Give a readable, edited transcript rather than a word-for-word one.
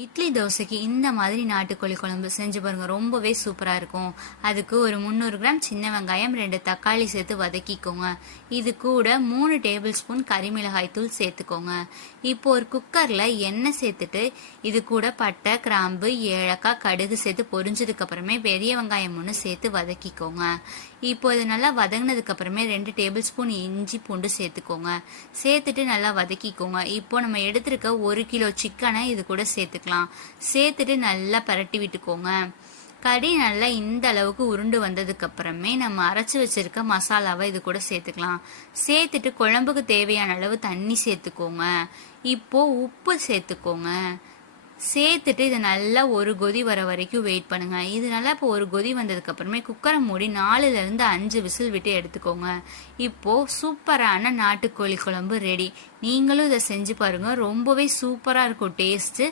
இட்லி தோசைக்கு இந்த மாதிரி நாட்டுக்கோழி குழம்பு செஞ்சு பாருங்க, ரொம்பவே சூப்பரா இருக்கும். அதுக்கு ஒரு 300 கிராம் சின்ன வெங்காயம், 2 தக்காளி சேர்த்து வதக்கிக்கோங்க. இது கூட 3 டேபிள் ஸ்பூன் கறிமிளகாய் தூள் சேர்த்துக்கோங்க. இப்போ ஒரு குக்கர்ல எண்ணெய் சேர்த்துட்டு இது கூட பட்டை, கிராம்பு, ஏலக்காய், கடுகு சேர்த்து பொரிஞ்சதுக்கு அப்புறமே பெரிய வெங்காயம் 1 சேர்த்து வதக்கிக்கோங்க. இப்போ இது நல்லா வதங்கினதுக்கு அப்புறமே 2 டேபிள் ஸ்பூன் இஞ்சி பூண்டு சேர்த்துக்கோங்க. சேர்த்துட்டு நல்லா வதக்கிக்கோங்க. இப்போ நம்ம எடுத்திருக்க 1 கிலோ சிக்கனை இது கூட சேர்த்துட்டு நல்லா பரட்டி விட்டுக்கோங்க. கறி நல்லா இந்த அளவுக்கு உருண்டு வந்ததுக்கு அப்புறமே நம்ம அரைச்சு வச்சிருக்க மசாலாவை இது கூட சேர்த்துக்கலாம். சேர்த்துட்டு குழம்புக்கு தேவையான அளவு தண்ணி சேர்த்துக்கோங்க. இப்போ உப்பு சேர்த்துக்கோங்க. சேர்த்துட்டு இதை நல்லா ஒரு கொதி வர வரைக்கும் வெயிட் பண்ணுங்க. இது நல்லா இப்போ ஒரு கொதி வந்ததுக்கு அப்புறமே குக்கரை மூடி 4லேருந்து 5 விசில் விட்டு எடுத்துக்கோங்க. இப்போ சூப்பரான நாட்டுக்கோழி குழம்பு ரெடி. நீங்களும் இதை செஞ்சு பாருங்க, ரொம்பவே சூப்பரா இருக்கும் டேஸ்ட்.